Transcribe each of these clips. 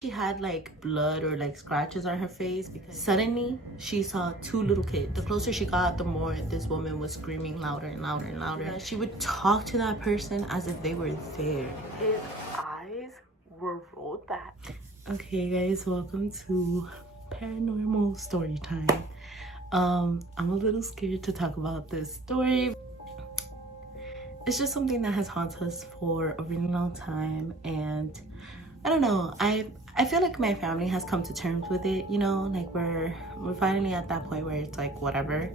She had like blood or like scratches on her face because suddenly she saw two little kids. The closer she got, the more this woman was screaming louder and louder and louder. She would talk to that person as if they were there. His eyes were rolled back. Okay guys, welcome to Paranormal Story Time. I'm a little scared to talk about this story. It's just something that has haunted us for a really long time, and I don't know, I feel like my family has come to terms with it, you know, like we're finally at that point where it's like whatever.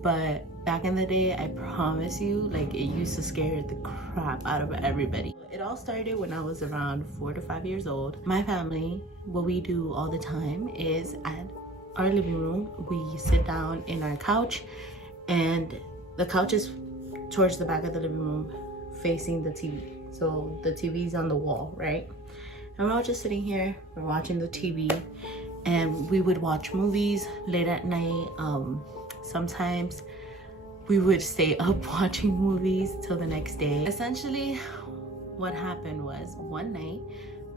But back in the day, I promise you, like it used to scare the crap out of everybody. It all started when I was around 4 to 5 years old. My family, what we do all the time is at our living room, we sit down in our couch, and the couch is towards the back of the living room facing the TV. So the TV's on the wall, right? And we're all just sitting here, we're watching the TV, and we would watch movies late at night. Sometimes we would stay up watching movies till the next day. Essentially, what happened was one night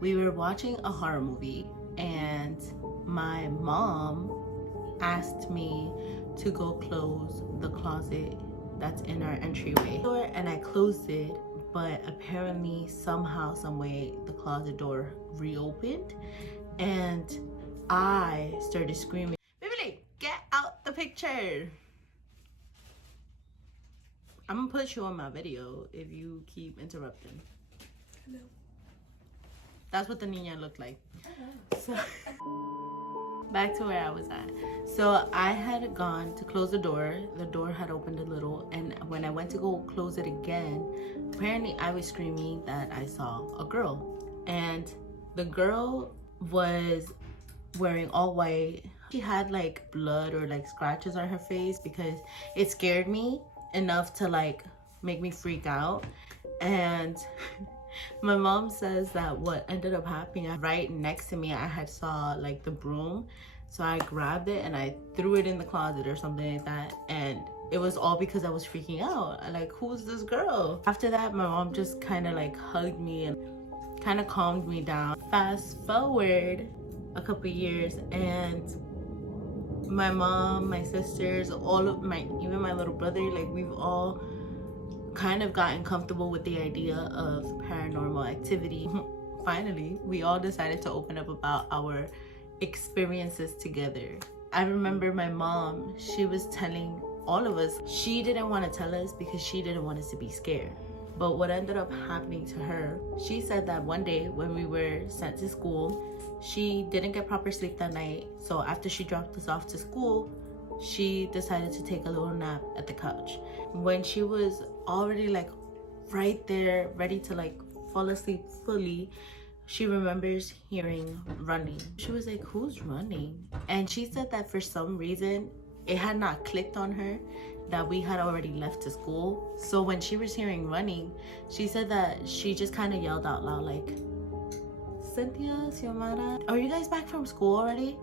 we were watching a horror movie, and my mom asked me to go close the closet that's in our entryway door, and I closed it. But apparently somehow, some way, the closet door reopened, and I started screaming, "Bibili, get out the picture!" I'm gonna put you on my video if you keep interrupting. Hello. That's what the niña looked like. So back to where I was at. So I had gone to close the door had opened a little, and when I went to go close it again, apparently I was screaming that I saw a girl, and the girl was wearing all white. She had like blood or like scratches on her face because it scared me enough to like make me freak out. And my mom says that what ended up happening, right next to me I had saw like the broom, so I grabbed it and I threw it in the closet or something like that, and it was all because I was freaking out. Like, who's this girl? After that, my mom just kind of like hugged me and kind of calmed me down. Fast forward a couple years, and my mom, my sisters, all of my, even my little brother, like we've all kind of gotten comfortable with the idea of paranormal activity. Finally, we all decided to open up about our experiences together. I remember my mom, she was telling all of us, she didn't want to tell us because she didn't want us to be scared. But what ended up happening to her, she said that one day when we were sent to school, she didn't get proper sleep that night. So after she dropped us off to school, she decided to take a little nap at the couch. When she was already like right there, ready to like fall asleep fully, she remembers hearing running. She was like, "Who's running?" And she said that for some reason, it had not clicked on her that we had already left to school. So when she was hearing running, she said that she just kind of yelled out loud like, "Cynthia, Xiomara, are you guys back from school already?"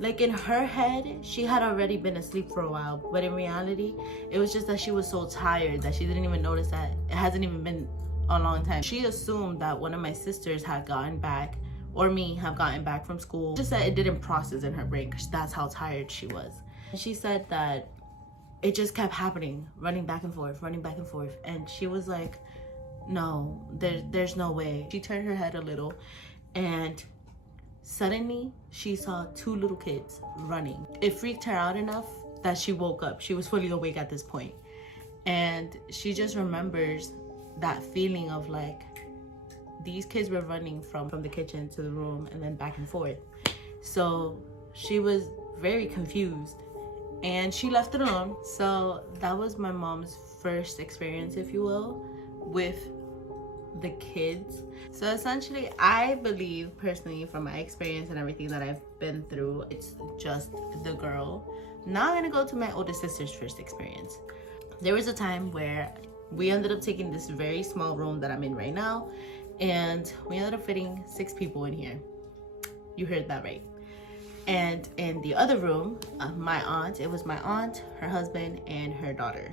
Like in her head, she had already been asleep for a while, but in reality, it was just that she was so tired that she didn't even notice that it hasn't even been a long time. She assumed that one of my sisters had gotten back, or me have gotten back from school. Just that it didn't process in her brain because that's how tired she was. And she said that it just kept happening, running back and forth, running back and forth. And she was like, "No, there's no way." She turned her head a little, and suddenly she saw two little kids running. It freaked her out enough that she woke up. She was fully awake at this point. And she just remembers that feeling of like, these kids were running from the kitchen to the room and then back and forth. So she was very confused and she left the room. So that was my mom's first experience, if you will, with the kids. So essentially, I believe personally from my experience and everything that I've been through, it's just the girl. Now I'm gonna go to my older sister's first experience. There was a time where we ended up taking this very small room that I'm in right now, and we ended up fitting 6 people in here. You heard that right. And in the other room, my aunt, it was my aunt, her husband, and her daughter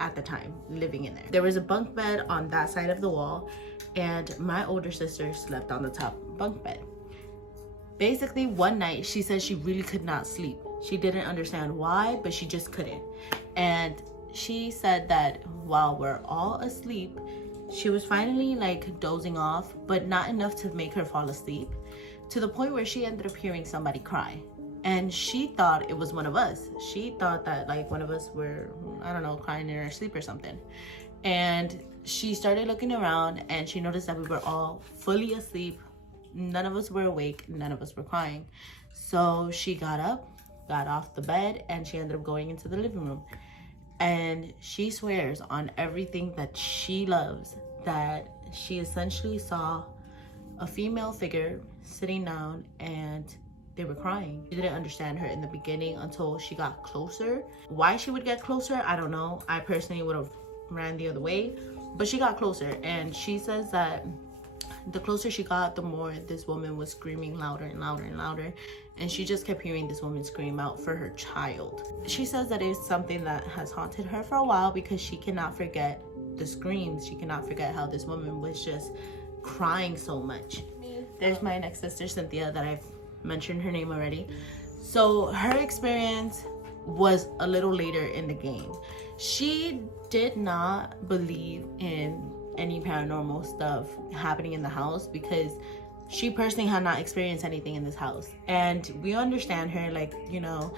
at the time living in there. There was a bunk bed on that side of the wall, and my older sister slept on the top bunk bed. Basically, one night she said she really could not sleep. She didn't understand why, but she just couldn't. And she said that while we're all asleep, she was finally like dozing off, but not enough to make her fall asleep, to the point where she ended up hearing somebody cry. And she thought it was one of us. She thought that like one of us were, I don't know, crying in her sleep or something. And she started looking around and she noticed that we were all fully asleep. None of us were awake, none of us were crying. So she got up, got off the bed, and she ended up going into the living room. And she swears on everything that she loves that she essentially saw a female figure sitting down and they were crying. She didn't understand her in the beginning until she got closer. Why she would get closer, I don't know. I personally would have ran the other way, but she got closer, and she says that the closer she got, the more this woman was screaming louder and louder and louder, and she just kept hearing this woman scream out for her child. She says that it's something that has haunted her for a while because she cannot forget the screams. She cannot forget how this woman was just crying so much. There's my next sister Cynthia that I've mentioned her name already. So her experience was a little later in the game. She did not believe in any paranormal stuff happening in the house because she personally had not experienced anything in this house. And we understand her, like, you know,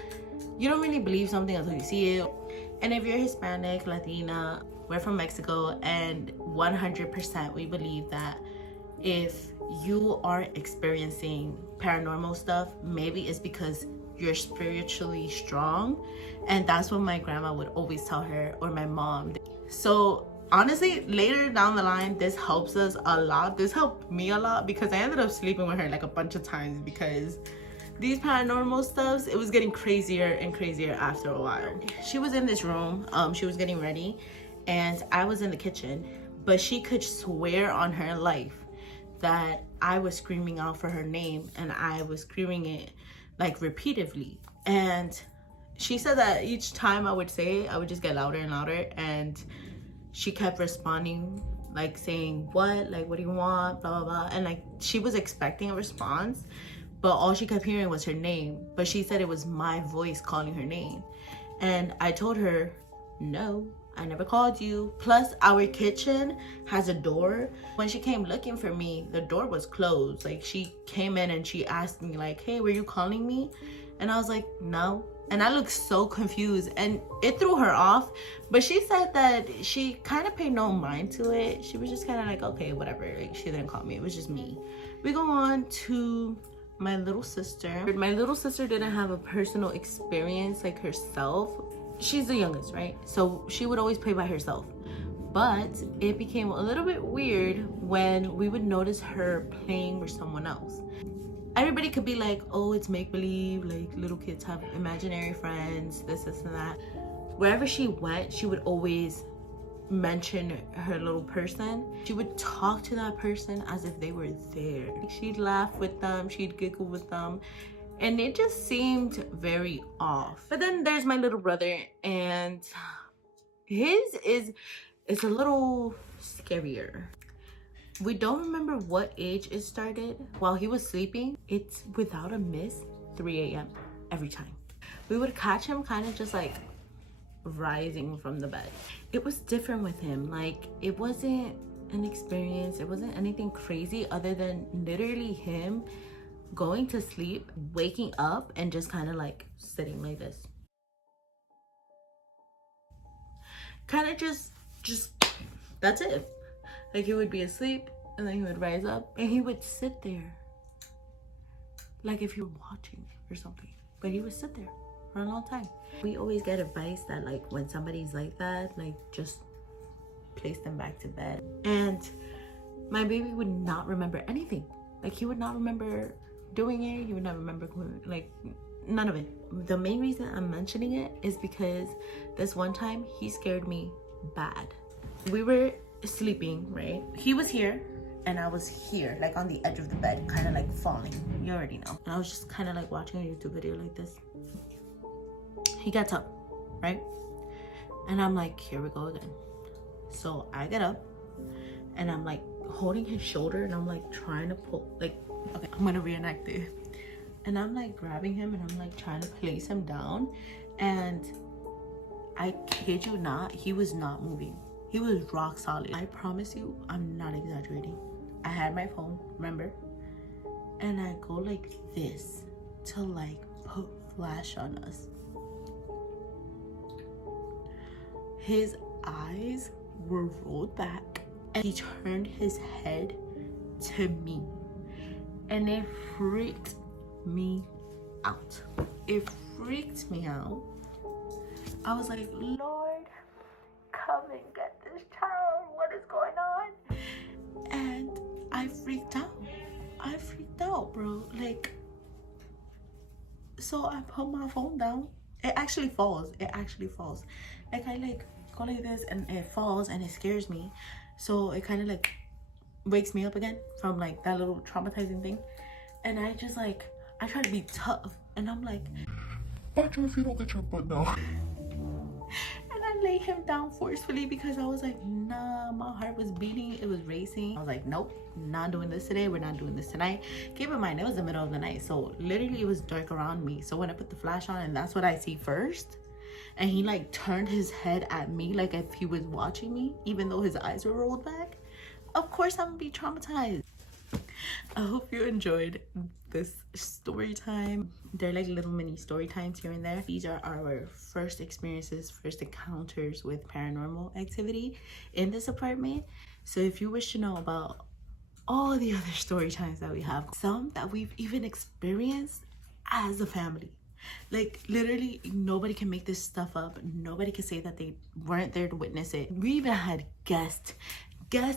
you don't really believe something until you see it. And if you're Hispanic, Latina, we're from Mexico, and 100% we believe that if you are experiencing paranormal stuff, maybe it's because you're spiritually strong. And that's what my grandma would always tell her, or my mom. So honestly, later down the line, this helps us a lot. This helped me a lot because I ended up sleeping with her like a bunch of times because these paranormal stuffs, it was getting crazier and crazier after a while. She was in this room, she was getting ready, and I was in the kitchen, but she could swear on her life that I was screaming out for her name, and I was screaming it like repeatedly. And she said that each time I would say it, I would just get louder and louder, and she kept responding, like saying, what? Like, what do you want? Blah, blah, blah. And like, she was expecting a response, but all she kept hearing was her name. But she said it was my voice calling her name. And I told her, no, I never called you. Plus, our kitchen has a door. When she came looking for me, the door was closed. Like, she came in and she asked me like, hey, were you calling me? And I was like, no. And I looked so confused, and it threw her off. But she said that she kind of paid no mind to it. She was just kind of like, okay, whatever. Like, she didn't call me. It was just me. We go on to my little sister. My little sister didn't have a personal experience like herself. She's the youngest, right? So she would always play by herself. But it became a little bit weird when we would notice her playing with someone else. Everybody could be like, oh, it's make-believe, like little kids have imaginary friends, this and that. Wherever she went, she would always mention her little person. She would talk to that person as if they were there. She'd laugh with them, she'd giggle with them, and it just seemed very off. But then there's my little brother, and his is a little scarier. We don't remember what age it started. While he was sleeping, it's without a miss 3 a.m. every time. We would catch him kind of just like rising from the bed. It was different with him. Like, it wasn't an experience. It wasn't anything crazy other than literally him going to sleep, waking up, and just kind of like sitting like this. Kind of just that's it. Like, he would be asleep and then he would rise up and he would sit there like if you were watching or something, but he would sit there for a long time. We always get advice that like when somebody's like that, like just place them back to bed. And my baby would not remember anything. Like, he would not remember doing it. He would not remember, like, none of it. The main reason I'm mentioning it is because this one time he scared me bad. We were sleeping, right? He was here and I was here, like on the edge of the bed, kind of like falling. You already know. And I was just kind of like watching a YouTube video like this. He gets up, right? And I'm like, here we go again. So I get up and I'm like holding his shoulder and I'm like trying to pull, like, okay, I'm gonna reenact it. And I'm like grabbing him and I'm like trying to place him down, and I kid you not, he was not moving. He was rock solid. I promise you, I'm not exaggerating. I had my phone, remember? And I go like this to like put flash on us. His eyes were rolled back and he turned his head to me. And it freaked me out. It freaked me out. I was like, Lord, come and get this child. What is going on? And I freaked out. I freaked out, bro. Like, so I put my phone down. It actually falls. It actually falls. Like, I like go like this and it falls and it scares me. So it kind of like wakes me up again from like that little traumatizing thing. And I just like, I try to be tough. And I'm like, watch if you don't get your butt down. And I lay him down forcefully because I was like, nah, my heart was beating, it was racing. I was like, nope, not doing this today, we're not doing this tonight. Keep in mind, it was the middle of the night, so literally it was dark around me. So when I put the flash on and that's what I see first, and he like turned his head at me like if he was watching me, even though his eyes were rolled back, of course I'm gonna be traumatized. I hope you enjoyed this story time. They're like little mini story times here and there. These are our first experiences, first encounters with paranormal activity in this apartment. So if you wish to know about all the other story times that we have, some that we've even experienced as a family, like literally nobody can make this stuff up. Nobody can say that they weren't there to witness it. We even had guests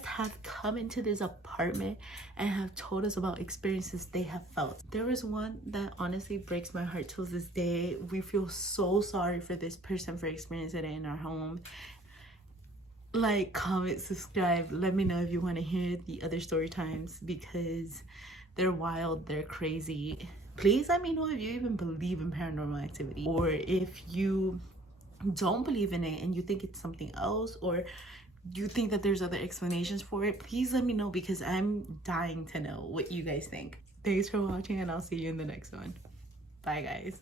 have come into this apartment and have told us about experiences they have felt. There was one that honestly breaks my heart till this day. We feel so sorry for this person for experiencing it in our home. Like, comment, subscribe. Let me know if you want to hear the other story times because they're wild, they're crazy. Please let me know if you even believe in paranormal activity, or if you don't believe in it and you think it's something else, or you think that there's other explanations for it. Please let me know because I'm dying to know what you guys think. Thanks for watching and I'll see you in the next one. Bye guys.